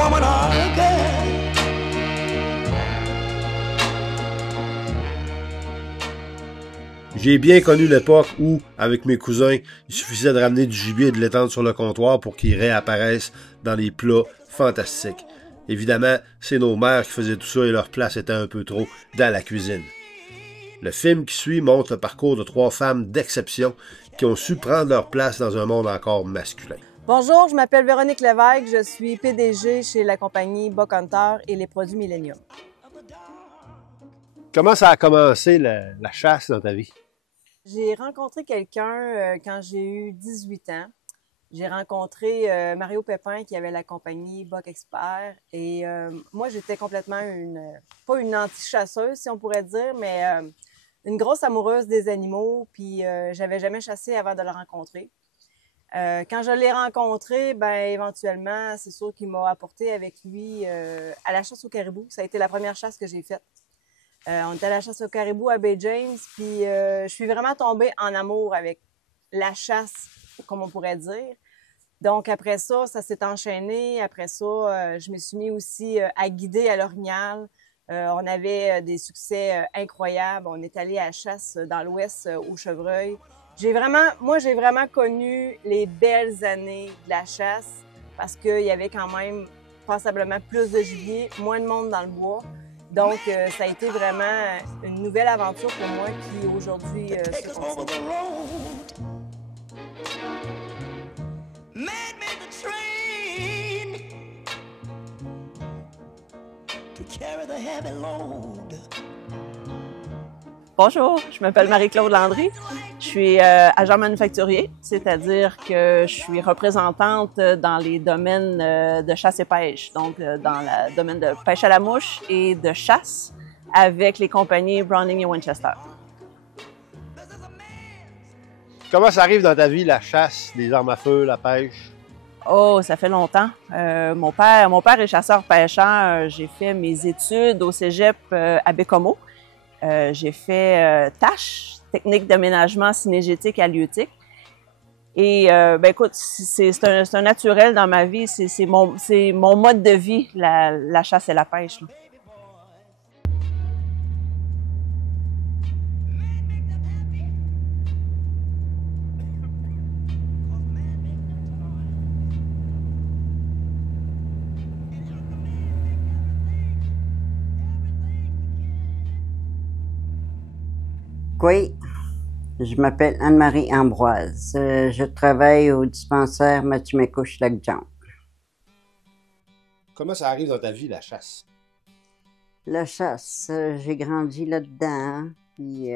woman again. J'ai bien connu l'époque où, avec mes cousins, il suffisait de ramener du gibier et de l'étendre sur le comptoir pour qu'il réapparaisse dans les plats fantastiques. Évidemment, c'est nos mères qui faisaient tout ça et leur place était un peu trop dans la cuisine. Le film qui suit montre le parcours de 3 femmes d'exception qui ont su prendre leur place dans un monde encore masculin. Bonjour, je m'appelle Véronique Lévesque, je suis PDG chez la compagnie Buck Hunter et les produits Millennium. Comment ça a commencé la chasse dans ta vie? J'ai rencontré quelqu'un quand j'ai eu 18 ans. J'ai rencontré Mario Pépin qui avait la compagnie Buck Expert et moi j'étais complètement pas une anti-chasseuse si on pourrait dire, mais une grosse amoureuse des animaux, puis j'avais jamais chassé avant de le rencontrer. Quand je l'ai rencontré, ben éventuellement, c'est sûr qu'il m'a apporté avec lui à la chasse au caribou. Ça a été la première chasse que j'ai faite. On était à la chasse au caribou à Bay James, puis je suis vraiment tombée en amour avec la chasse, comme on pourrait dire. Donc après ça, ça s'est enchaîné. Après ça, je me suis mis aussi à guider à l'Orignal. On avait des succès incroyables. On est allé à la chasse dans l'Ouest au chevreuil. J'ai vraiment connu les belles années de la chasse parce qu'il y avait quand même passablement plus de gibier, moins de monde dans le bois. Donc, ça a été vraiment une nouvelle aventure pour moi qui aujourd'hui se continue. Bonjour, je m'appelle Marie-Claude Landry. Je suis agent manufacturier, c'est-à-dire que je suis représentante dans les domaines de chasse et pêche, donc dans le domaine de pêche à la mouche et de chasse avec les compagnies Browning et Winchester. Comment ça arrive dans ta vie, la chasse, les armes à feu, la pêche? Oh, ça fait longtemps. Mon père est chasseur-pêcheur. J'ai fait mes études au cégep à Bécomo. J'ai fait TACH, technique d'aménagement synégétique halieutique. Et ben écoute, c'est un naturel dans ma vie, c'est mon mode de vie, la chasse et la pêche, là. Oui, je m'appelle Anne-Marie Ambroise. Je travaille au dispensaire Mathieu-Mécouche-Lac-Jean. Comment ça arrive dans ta vie, la chasse? La chasse, j'ai grandi là-dedans, puis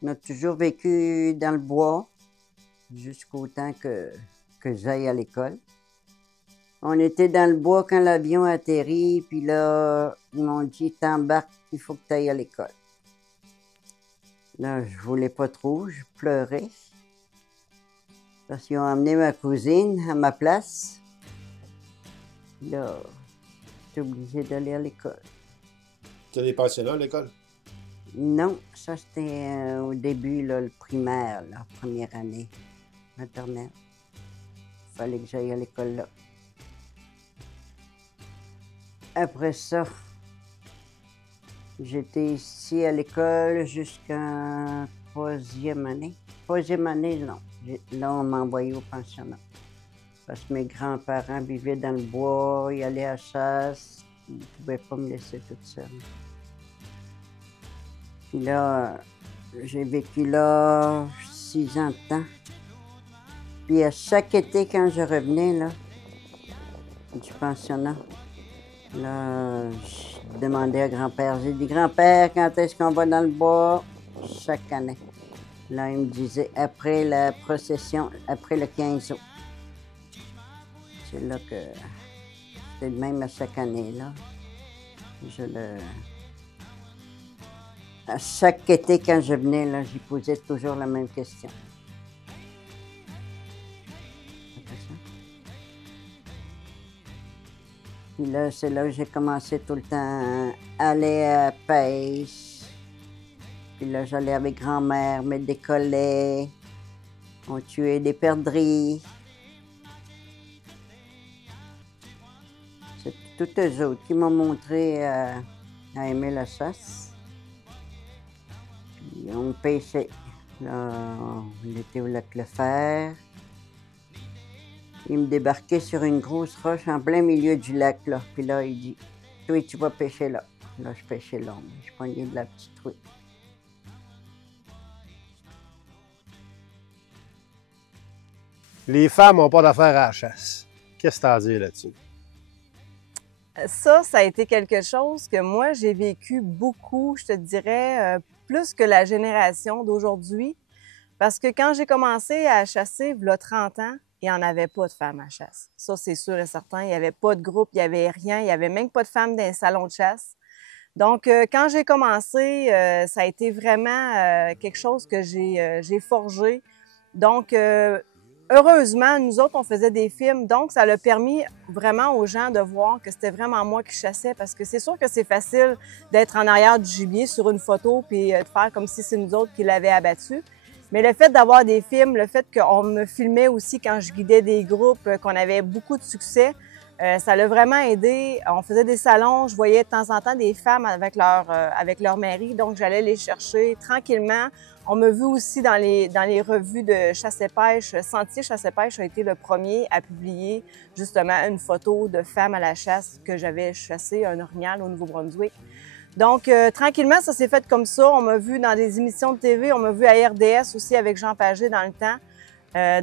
on a toujours vécu dans le bois jusqu'au temps que j'aille à l'école. On était dans le bois quand l'avion atterrit, puis là, ils m'ont dit « T'embarques, il faut que tu ailles à l'école ». Là, je voulais pas trop, je pleurais. Parce qu'ils ont amené ma cousine à ma place. Là, j'étais obligée d'aller à l'école. Tu as des pensionnats à l'école? Non, ça c'était au début, là, le primaire, la première année, maternelle. Il fallait que j'aille à l'école là. Après ça, j'étais ici à l'école jusqu'en 3e année. 3e année, non. Là, on m'a envoyé au pensionnat. Parce que mes grands-parents vivaient dans le bois, ils allaient à la chasse. Ils ne pouvaient pas me laisser toute seule. Puis là, j'ai vécu là 6 ans de temps. Puis à chaque été, quand je revenais, là, du pensionnat, là, je demandais à grand-père. J'ai dit, grand-père, quand est-ce qu'on va dans le bois? Chaque année. Là, il me disait, après la procession, après le 15 août. C'est là que c'était le même à chaque année, là. À chaque été, quand je venais, là, j'y posais toujours la même question. Puis là, c'est là que j'ai commencé tout le temps à aller à la pêche. Puis là, j'allais avec grand-mère, mettre des collets. On tuait des perdrix. tous eux autres qui m'ont montré à aimer la chasse. Puis on pêchait. Là, on était au lac Lefer. Il me débarquait sur une grosse roche en plein milieu du lac, là. Puis là, il dit, « Toi, tu vas pêcher là. » Là, je pêchais là. Je prenais de la petite truite. Les femmes n'ont pas d'affaires à la chasse. Qu'est-ce que tu as à dire là-dessus? Ça a été quelque chose que moi, j'ai vécu beaucoup, je te dirais, plus que la génération d'aujourd'hui. Parce que quand j'ai commencé à chasser, il y a 30 ans, il n'y en avait pas de femmes à chasse. Ça, c'est sûr et certain. Il n'y avait pas de groupe, il n'y avait rien. Il n'y avait même pas de femmes dans les salons de chasse. Donc, quand j'ai commencé, ça a été vraiment quelque chose que j'ai forgé. Donc, heureusement, nous autres, on faisait des films. Donc, ça a permis vraiment aux gens de voir que c'était vraiment moi qui chassais. Parce que c'est sûr que c'est facile d'être en arrière du gibier sur une photo puis de faire comme si c'est nous autres qui l'avaient abattu. Mais le fait d'avoir des films, le fait qu'on me filmait aussi quand je guidais des groupes, qu'on avait beaucoup de succès, ça l'a vraiment aidé. On faisait des salons, je voyais de temps en temps des femmes avec leur mari, donc j'allais les chercher tranquillement. On m'a vu aussi dans les revues de chasse et pêche. Sentier Chasse et pêche a été le premier à publier justement une photo de femmes à la chasse que j'avais chassée, un orignal au Nouveau-Brunswick. Donc, tranquillement, ça s'est fait comme ça. On m'a vu dans des émissions de TV, on m'a vu à RDS aussi avec Jean Pagé dans le temps.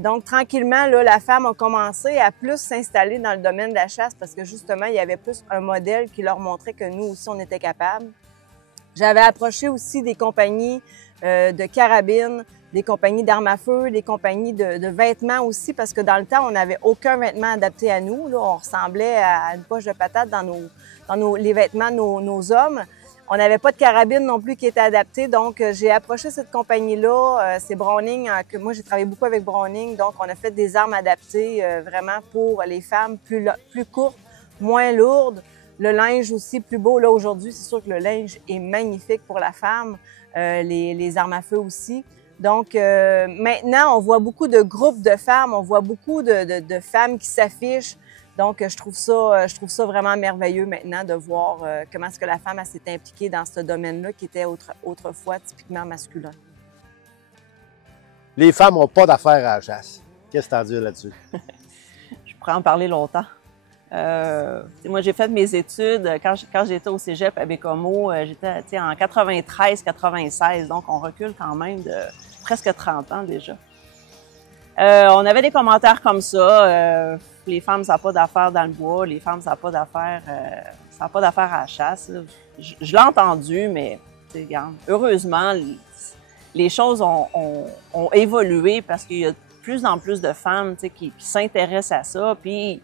Donc, tranquillement, là, la femme a commencé à plus s'installer dans le domaine de la chasse parce que justement, il y avait plus un modèle qui leur montrait que nous aussi, on était capables. J'avais approché aussi des compagnies de carabines, des compagnies d'armes à feu, des compagnies de vêtements aussi, parce que dans le temps, on n'avait aucun vêtement adapté à nous. Là, on ressemblait à une poche de patate dans les vêtements de nos hommes. On n'avait pas de carabine non plus qui était adaptée, donc j'ai approché cette compagnie-là. C'est Browning, que moi j'ai travaillé beaucoup avec Browning, donc on a fait des armes adaptées vraiment pour les femmes, plus courtes, moins lourdes. Le linge aussi plus beau. Là aujourd'hui, c'est sûr que le linge est magnifique pour la femme, les armes à feu aussi. Donc maintenant, on voit beaucoup de groupes de femmes, on voit beaucoup de femmes qui s'affichent. Donc, je trouve ça vraiment merveilleux maintenant de voir comment est-ce que la femme s'est impliquée dans ce domaine-là qui était autrefois typiquement masculin. Les femmes n'ont pas d'affaires à la chasse. Qu'est-ce que tu as à dire là-dessus? Je pourrais en parler longtemps. Moi, j'ai fait mes études quand j'étais au cégep à Bécomo. J'étais en 93-96, donc on recule quand même de presque 30 ans déjà. On avait des commentaires comme ça. Les femmes, ça n'a pas d'affaires dans le bois. Les femmes, ça n'a pas d'affaires à la chasse. Je l'ai entendu, mais regarde, heureusement, les choses ont évolué parce qu'il y a de plus en plus de femmes qui s'intéressent à ça. Puis,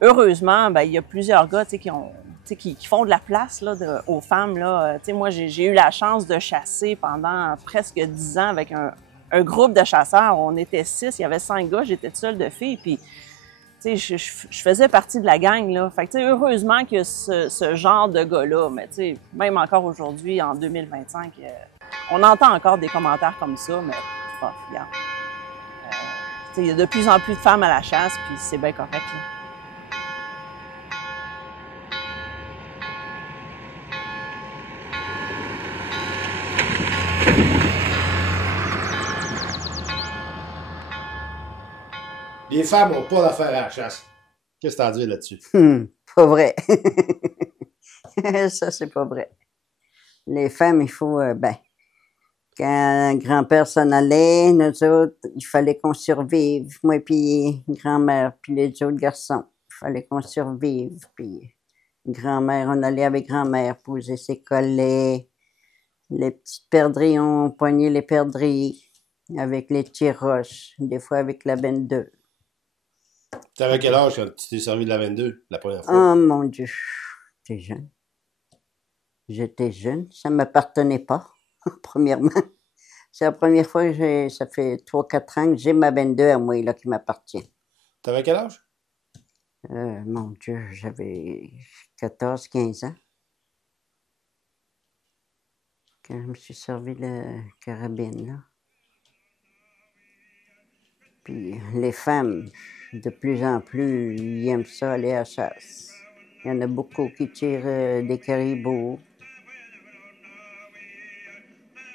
heureusement, ben, il y a plusieurs gars qui font de la place là, aux femmes. Là. Moi, j'ai eu la chance de chasser pendant presque 10 ans avec un groupe de chasseurs. On était 6, il y avait 5 gars, j'étais seule de filles. Puis, je faisais partie de la gang, là. Fait que, heureusement qu'il y a ce genre de gars-là. Mais, même encore aujourd'hui, en 2025, on entend encore des commentaires comme ça, mais, regarde. Il y a de plus en plus de femmes à la chasse, puis c'est bien correct, là. Les femmes n'ont pas d'affaires à la chasse. Qu'est-ce que tu as à dire là-dessus? Pas vrai. Ça, c'est pas vrai. Les femmes, il faut, quand grand-père s'en allait, nous autres, il fallait qu'on survive. Moi, puis grand-mère, puis les autres garçons. Il fallait qu'on survive. Puis grand-mère, on allait avec grand-mère poser ses collets. Les petites perdrix, on poignait les perdrix avec les tiroches, des fois avec la 22. Tu avais quel âge quand tu t'es servi de la 22 la première fois? Oh mon Dieu, j'étais jeune. J'étais jeune, ça ne m'appartenait pas, premièrement. C'est la première fois que ça fait 3-4 ans que j'ai ma 22 à moi, là, qui m'appartient. Tu avais quel âge? Mon Dieu, j'avais 14-15 ans. Quand je me suis servi la carabine, là. Puis les femmes, de plus en plus, ils aiment ça aller à la chasse. Il y en a beaucoup qui tirent des caribous.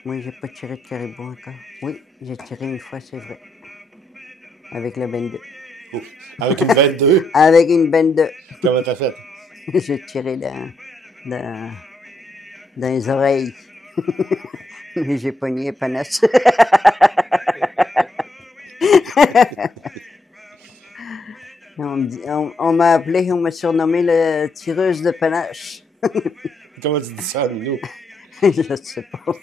Moi, j'ai pas tiré de caribou encore. Oui, j'ai tiré une fois, c'est vrai. Avec le 22. Oh, avec une 22? Avec une 22. Comment t'as fait? J'ai tiré dans les oreilles. Mais j'ai pogné les panaches. On m'a appelé, on m'a surnommé la tireuse de panache. Comment tu dis ça, Mino? Je sais pas.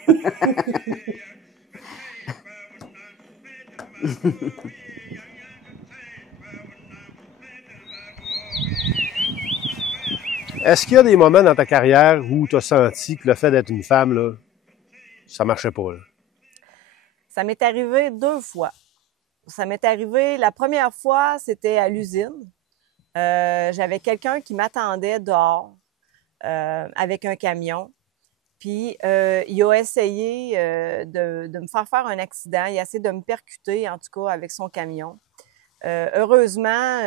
Est-ce qu'il y a des moments dans ta carrière où tu as senti que le fait d'être une femme, là, ça marchait pas, là? Ça m'est arrivé 2 fois. Ça m'est arrivé, la première fois, c'était à l'usine. J'avais quelqu'un qui m'attendait dehors avec un camion. Puis, il a essayé de me faire un accident. Il a essayé de me percuter, en tout cas, avec son camion. Heureusement,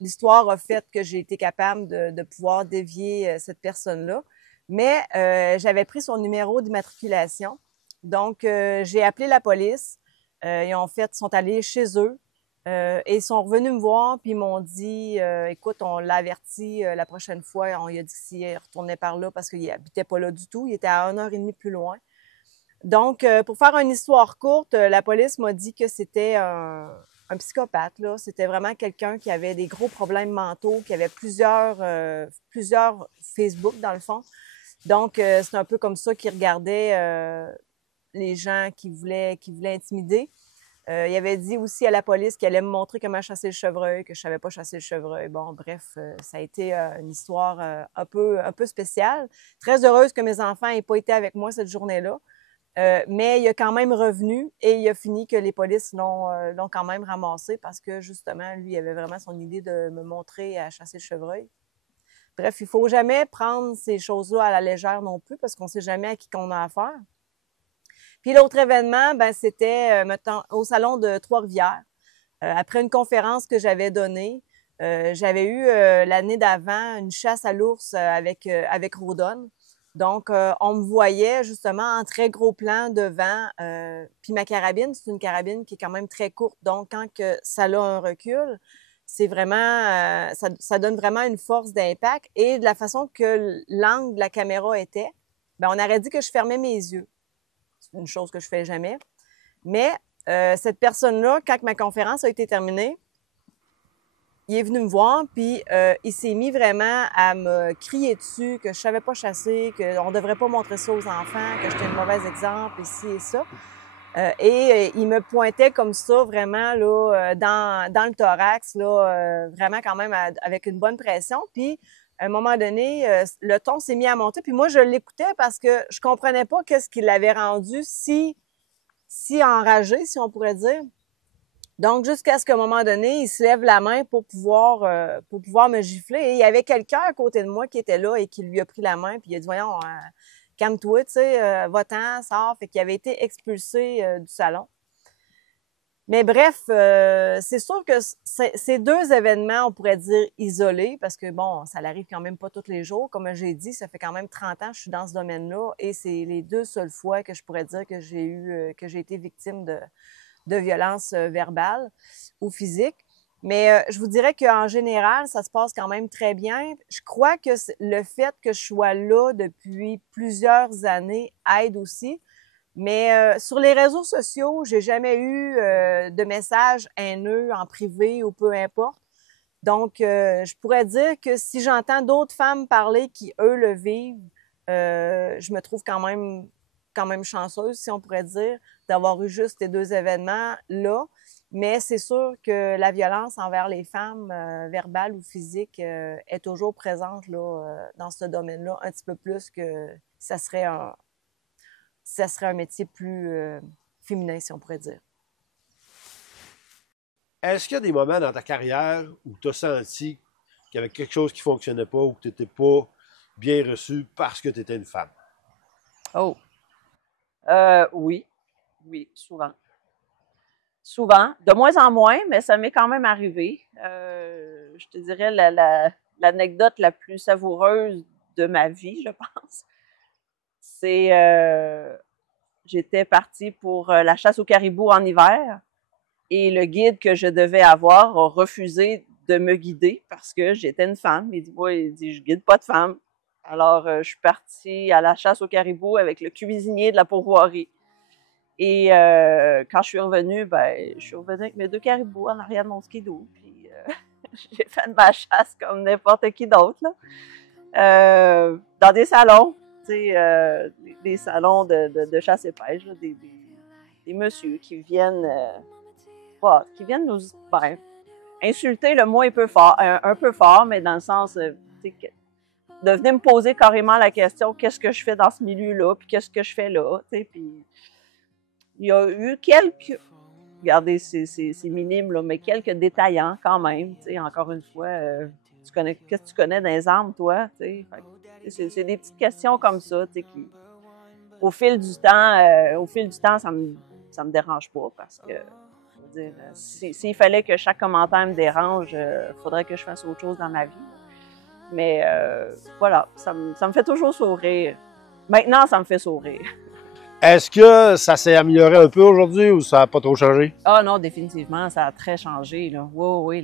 l'histoire a fait que j'ai été capable de pouvoir dévier cette personne-là. Mais j'avais pris son numéro d'immatriculation. Donc, j'ai appelé la police. Ils sont allés chez eux et ils sont revenus me voir puis ils m'ont dit écoute, on l'a averti la prochaine fois, on lui a dit s'il retournait par là parce qu'il habitait pas là du tout, il était à 1h30 plus loin. Donc, pour faire une histoire courte, la police m'a dit que c'était un psychopathe, là. C'était vraiment quelqu'un qui avait des gros problèmes mentaux, qui avait plusieurs Facebook, dans le fond. Donc, c'est un peu comme ça qu'il regardait les gens qui voulaient intimider. Il avait dit aussi à la police qu'il allait me montrer comment chasser le chevreuil, que je savais pas chasser le chevreuil. Bon, bref, ça a été une histoire un peu spéciale. Très heureuse que mes enfants aient pas été avec moi cette journée-là. Mais il est quand même revenu et il a fini que les polices l'ont quand même ramassé parce que justement, lui, il avait vraiment son idée de me montrer à chasser le chevreuil. Bref, il faut jamais prendre ces choses-là à la légère non plus parce qu'on sait jamais à qui qu'on a affaire. Puis l'autre événement, ben c'était mettons, au salon de Trois-Rivières. Après une conférence que j'avais donnée, j'avais eu l'année d'avant une chasse à l'ours avec Rodon. Donc, on me voyait justement en très gros plan devant. Puis ma carabine, c'est une carabine qui est quand même très courte. Donc, quand que ça a un recul, c'est vraiment, ça donne vraiment une force d'impact. Et de la façon que l'angle de la caméra était, ben on aurait dit que je fermais mes yeux. C'est une chose que je fais jamais. Mais cette personne-là, quand ma conférence a été terminée, il est venu me voir, puis il s'est mis vraiment à me crier dessus, que je savais pas chasser, qu'on devrait pas montrer ça aux enfants, que j'étais un mauvais exemple, ici et ça. Et il me pointait comme ça, vraiment, là, dans le thorax, là, vraiment quand même avec une bonne pression. Puis, à un moment donné, le ton s'est mis à monter. Puis moi, je l'écoutais parce que je comprenais pas qu'est-ce qui l'avait rendu si enragé, si on pourrait dire. Donc, jusqu'à ce qu'à un moment donné, il se lève la main pour pouvoir me gifler. Et il y avait quelqu'un à côté de moi qui était là et qui lui a pris la main. Puis il a dit, voyons, calme-toi, tu sais, va-t'en, sors. Fait qu'il avait été expulsé du salon. Mais bref, c'est sûr que ces 2 événements, on pourrait dire isolés, parce que bon, ça n'arrive quand même pas tous les jours. Comme j'ai dit, ça fait quand même 30 ans que je suis dans ce domaine-là. Et c'est les 2 seules fois que je pourrais dire que j'ai été victime de violences verbales ou physiques. Mais je vous dirais qu'en général, ça se passe quand même très bien. Je crois que le fait que je sois là depuis plusieurs années aide aussi. Mais sur les réseaux sociaux, j'ai jamais eu de messages haineux en privé ou peu importe. Donc, je pourrais dire que si j'entends d'autres femmes parler qui, eux, le vivent, je me trouve quand même chanceuse, si on pourrait dire, d'avoir eu juste ces 2 événements-là. Mais c'est sûr que la violence envers les femmes, verbale ou physique, est toujours présente là, dans ce domaine-là, un petit peu plus que ça serait un métier plus féminin, si on pourrait dire. Est-ce qu'il y a des moments dans ta carrière où tu as senti qu'il y avait quelque chose qui ne fonctionnait pas ou que tu n'étais pas bien reçu parce que tu étais une femme? Oh! Oui, souvent. Souvent, de moins en moins, mais ça m'est quand même arrivé. Je te dirais, la l'anecdote la plus savoureuse de ma vie, je pense, c'est j'étais partie pour la chasse au caribou en hiver et le guide que je devais avoir a refusé de me guider parce que j'étais une femme. Il dit, ouais, il dit, je guide pas de femmes. Alors, je suis partie à la chasse au caribou avec le cuisinier de la pourvoirie. Et quand je suis revenue avec mes 2 caribous en arrière de mon skidoo. Puis j'ai fait ma chasse comme n'importe qui d'autre, là. Dans des salons, tu sais, des salons de chasse et pêche, là, des messieurs qui viennent nous insulter, le mot un peu fort, mais dans le sens, de venir me poser carrément la question, qu'est-ce que je fais dans ce milieu-là, puis qu'est-ce que je fais là, tu sais, puis il y a eu quelques, regardez, c'est minime, là, mais quelques détaillants quand même, tu sais, encore une fois, qu'est-ce que tu connais des armes, toi, tu sais, c'est des petites questions comme ça, tu sais, qui, au fil du temps, ça me dérange pas, parce que, s'il fallait que chaque commentaire me dérange, il faudrait que je fasse autre chose dans ma vie. Mais voilà, ça me fait toujours sourire. Maintenant, ça me fait sourire. Est-ce que ça s'est amélioré un peu aujourd'hui ou ça n'a pas trop changé? Ah non, définitivement, ça a très changé, là. Oui,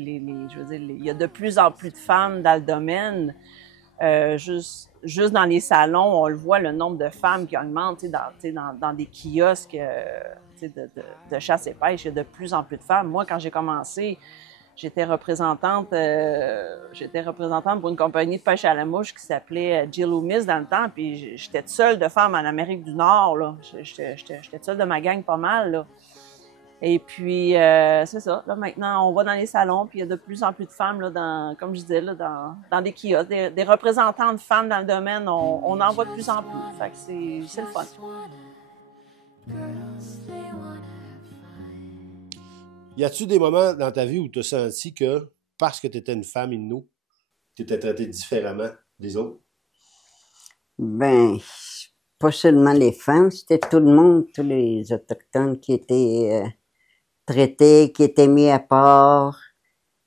je veux dire, il y a de plus en plus de femmes dans le domaine. Juste dans les salons, on le voit, le nombre de femmes qui augmente, dans des kiosques de chasse et pêche, il y a de plus en plus de femmes. Moi, quand j'ai commencé, j'étais représentante pour une compagnie de pêche à la mouche qui s'appelait Jill Loomis dans le temps, puis j'étais seule de femme en Amérique du Nord, là. J'étais seule de ma gang pas mal, là. Et puis, c'est ça. Là, maintenant, on va dans les salons, puis il y a de plus en plus de femmes, là, comme je disais, là, dans des kiosques, des représentants de femmes dans le domaine, on en voit de plus en plus. Fait que c'est le fun. Y a-tu des moments dans ta vie où tu as senti que, parce que tu étais une femme Innu, tu étais traitée différemment des autres? Ben, pas seulement les femmes, c'était tout le monde, tous les Autochtones qui étaient traités, qui étaient mis à part.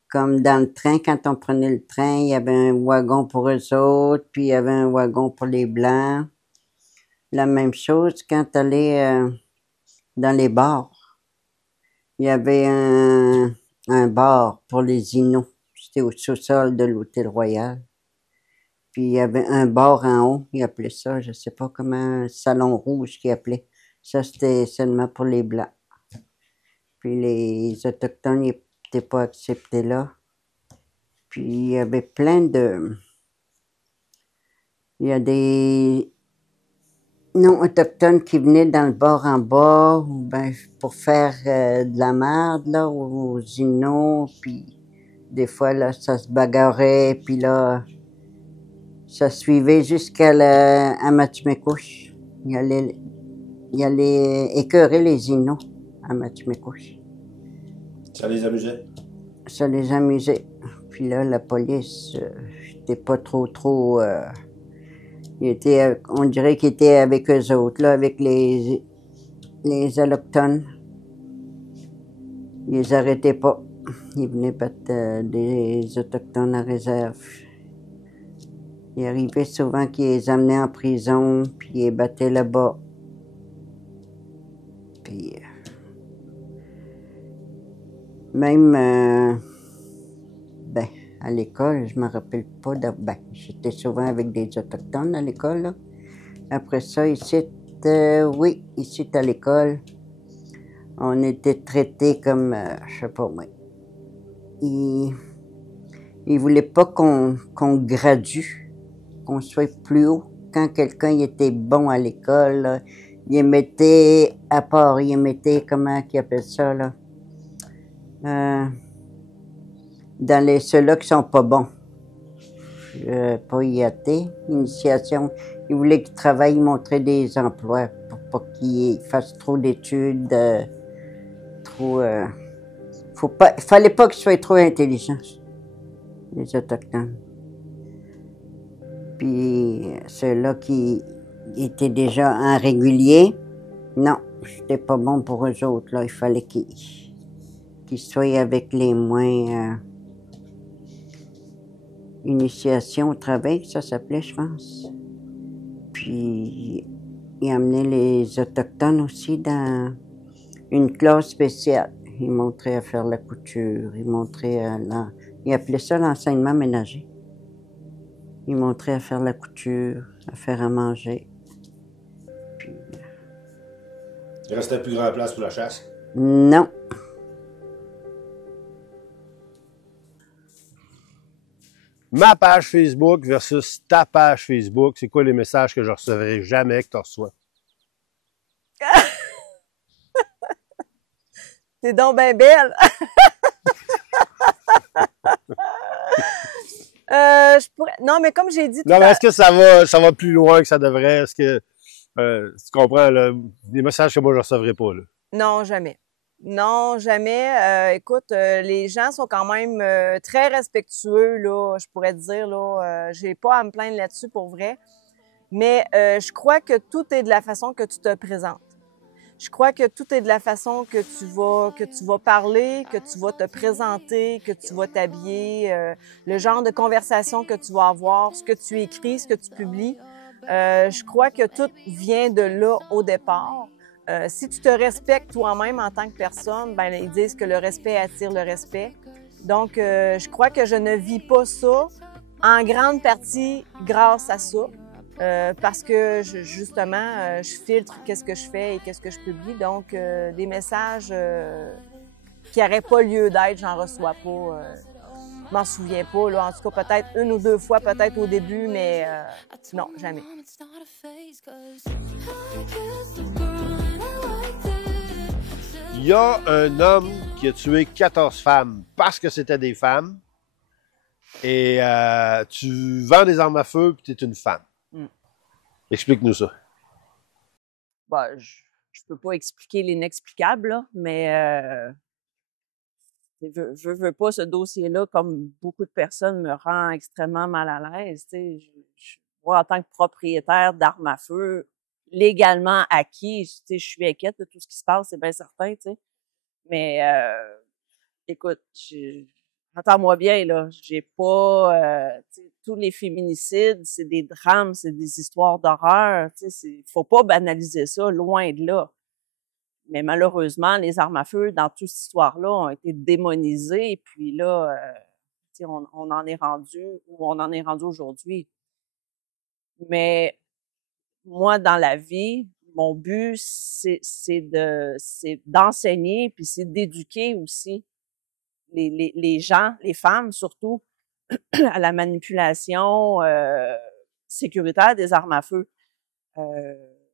Comme dans le train, quand on prenait le train, il y avait un wagon pour eux autres, puis il y avait un wagon pour les Blancs. La même chose quand tu allais dans les bars. Il y avait un bar pour les Inuits. C'était au sous-sol de l'Hôtel Royal. Puis il y avait un bar en haut, ils appelaient ça, je sais pas comment, un salon rouge qu'ils appelaient. Ça, c'était seulement pour les Blancs. Puis les Autochtones n'étaient pas acceptés là. Puis il y avait plein de... Il y a des non-autochtones qui venaient dans le bar en bas, ben, pour faire de la merde, là, aux Inuits, puis des fois, là, ça se bagarrait, puis là, ça suivait jusqu'à à Matchmekouche. Il allait écœurer les Inuits à Matchmekouche. Ça les amusait? Ça les amusait. Puis là, la police, j'étais pas trop... on dirait qu'il était avec eux autres, là, avec les Autochtones. Ils les arrêtaient pas. Ils venaient battre des Autochtones en réserve. Il arrivait souvent qu'ils les amenaient en prison, puis ils les battaient là-bas. Puis... même... ben, à l'école, je me rappelle pas j'étais souvent avec des Autochtones à l'école, là. Après ça, ici à l'école, on était traités comme, je sais pas moi. Ils voulaient pas qu'on gradue, qu'on soit plus haut. Quand quelqu'un était bon à l'école, là, ils les mettaient à part, ils les mettaient, comment qu'ils appellent ça, là? Dans ceux-là qui sont pas bons. Pas IAT, initiation. Ils voulaient qu'ils travaillent, montrer des emplois pour pas qu'ils fassent trop d'études, fallait pas qu'ils soient trop intelligents, les Autochtones. Puis ceux-là qui étaient déjà en régulier, non, c'était pas bon pour eux autres, là. Il fallait qu'ils soient avec les moins... initiation au travail, ça s'appelait, je pense. Puis, il amenait les Autochtones aussi dans une classe spéciale. Il montrait à faire la couture, il montrait il appelait ça l'enseignement ménager. Il montrait à faire la couture, à faire à manger. Il restait plus grand place pour la chasse? Non. Ma page Facebook versus ta page Facebook, c'est quoi les messages que je recevrai jamais que tu reçois? T'es donc bien belle! Non, mais comme j'ai dit tout Non, mais à est-ce que ça va plus loin que ça devrait? Est-ce que tu comprends là, des messages que moi je recevrai pas là? Non, jamais. Non, jamais. Écoute, les gens sont quand même très respectueux, là, je pourrais te dire, là. J'ai pas à me plaindre là-dessus pour vrai. Mais je crois que tout est de la façon que tu te présentes. Je crois que tout est de la façon que tu vas parler, que tu vas te présenter, que tu vas t'habiller, le genre de conversation que tu vas avoir, ce que tu écris, ce que tu publies. Je crois que tout vient de là au départ. Si tu te respectes toi-même en tant que personne, ben ils disent que le respect attire le respect. Donc, je crois que je ne vis pas ça en grande partie grâce à ça. Parce que justement, je filtre qu'est-ce que je fais et qu'est-ce que je publie. Donc, des messages qui n'auraient pas lieu d'être, j'en reçois pas. Je m'en souviens pas. Là. En tout cas, peut-être une ou deux fois, peut-être au début, mais non, jamais. Il y a un homme qui a tué 14 femmes parce que c'était des femmes. Et tu vends des armes à feu puis tu es une femme. Explique-nous ça. Ben, je peux pas expliquer l'inexplicable, là, mais veux pas, ce dossier-là, comme beaucoup de personnes, me rend extrêmement mal à l'aise. Moi, en tant que propriétaire d'armes à feu, légalement acquis, je suis inquiète de tout ce qui se passe, c'est bien certain, t'sais. Mais écoute, entends-moi bien, là, j'ai pas... tous les féminicides, c'est des drames, c'est des histoires d'horreur. Faut pas banaliser ça, loin de là. Mais malheureusement, les armes à feu, dans toute cette histoire-là, ont été démonisées. Puis là, on en est rendu où on en est rendu aujourd'hui. Mais moi, dans la vie, mon but, c'est d'enseigner, puis c'est d'éduquer aussi les gens, les femmes surtout, à la manipulation sécuritaire des armes à feu.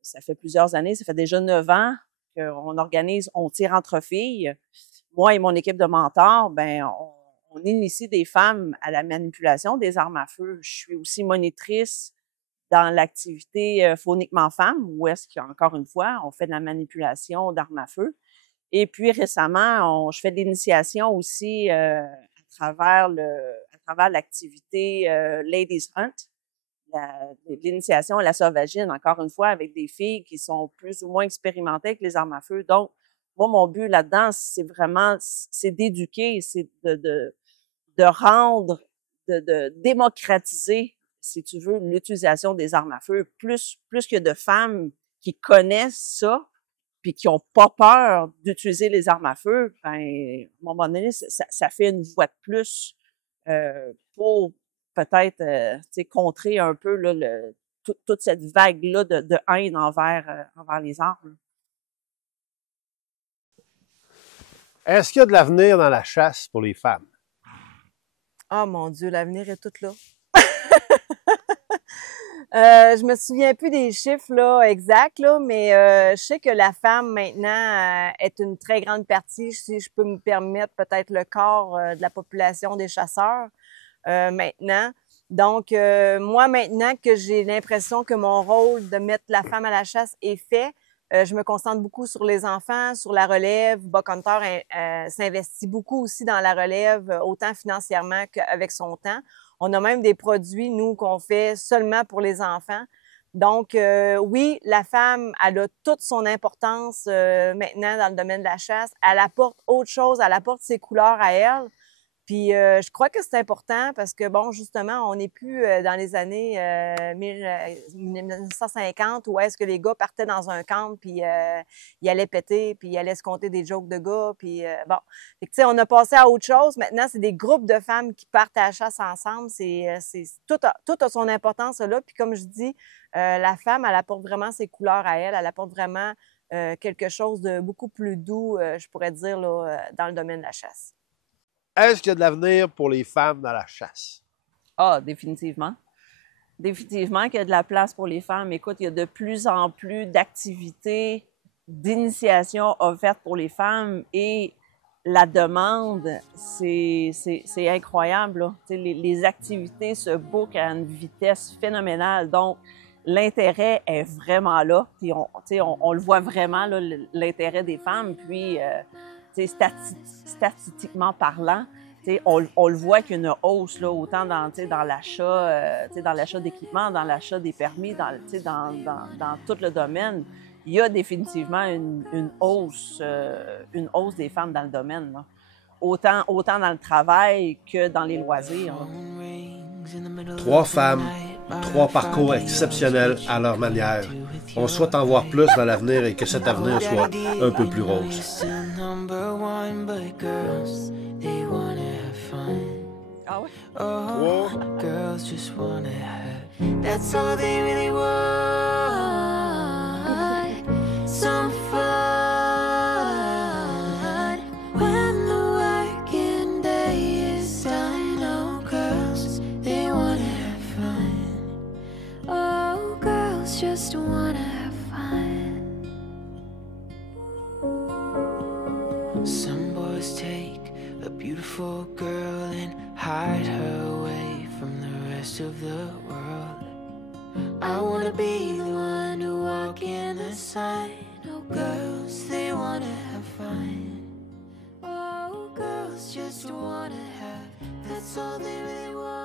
Ça fait plusieurs années, ça fait déjà 9 ans qu'on organise, on tire entre filles. Moi et mon équipe de mentors, ben on initie des femmes à la manipulation des armes à feu. Je suis aussi monitrice dans l'activité Phoniquement Femmes, où est-ce qu'encore une fois, on fait de la manipulation d'armes à feu. Et puis récemment, je fais de l'initiation aussi à travers l'activité Ladies Hunt, l'initiation à la sauvagine, encore une fois, avec des filles qui sont plus ou moins expérimentées avec les armes à feu. Donc, moi, mon but là-dedans, c'est vraiment, c'est d'éduquer, c'est de rendre, de démocratiser, si tu veux, l'utilisation des armes à feu. Plus que de femmes qui connaissent ça, puis qui ont pas peur d'utiliser les armes à feu, ben, à un moment donné, ça fait une voix de plus pour peut-être contrer un peu là, toute cette vague-là de haine envers les armes. Est-ce qu'il y a de l'avenir dans la chasse pour les femmes? Oh mon Dieu, l'avenir est tout là. Je me souviens plus des chiffres là exacts là, mais je sais que la femme maintenant est une très grande partie, si je peux me permettre, peut-être le quart de la population des chasseurs maintenant. Donc moi maintenant que j'ai l'impression que mon rôle de mettre la femme à la chasse est fait, je me concentre beaucoup sur les enfants, sur la relève. Buckhunter s'investit beaucoup aussi dans la relève, autant financièrement qu'avec son temps. On a même des produits, nous, qu'on fait seulement pour les enfants. Donc, oui, la femme, elle a toute son importance maintenant dans le domaine de la chasse. Elle apporte autre chose, elle apporte ses couleurs à elle. Puis je crois que c'est important parce que, bon, justement, on n'est plus dans les années 1950 où est-ce que les gars partaient dans un camp puis ils allaient péter, puis ils allaient se compter des jokes de gars, puis bon. Fait que, tu sais, on a passé à autre chose. Maintenant, c'est des groupes de femmes qui partent à la chasse ensemble. Tout a son importance là. Puis comme je dis, la femme, elle apporte vraiment ses couleurs à elle. Elle apporte vraiment quelque chose de beaucoup plus doux, je pourrais dire, là, dans le domaine de la chasse. Est-ce qu'il y a de l'avenir pour les femmes dans la chasse? Ah, définitivement. Définitivement qu'il y a de la place pour les femmes. Écoute, il y a de plus en plus d'activités, d'initiation offertes pour les femmes et la demande, c'est incroyable, là. Les activités se bookent à une vitesse phénoménale. Donc, l'intérêt est vraiment là. Puis on le voit vraiment, là, l'intérêt des femmes. Puis, statistiquement parlant, on le voit qu'il y a une hausse là, autant dans l'achat d'équipements, dans l'achat des permis, dans tout le domaine. Il y a définitivement une hausse des femmes dans le domaine, là. Autant dans le travail que dans les loisirs, là. 3 femmes, 3 parcours exceptionnels à leur manière. On souhaite en voir plus dans l'avenir et que cet avenir soit un peu plus rose. Ah oui? Oh, girls just wanna have. That's all they really want. Some fun. When the working day is done, oh, girls, they wanna have fun. Oh, girls just wanna have fun. Some boys take a beautiful girl and hide her away from the rest of the world. I wanna be the one to walk in the sun. Oh, girls, they wanna have fun. Oh, girls just wanna have. That's all they really want.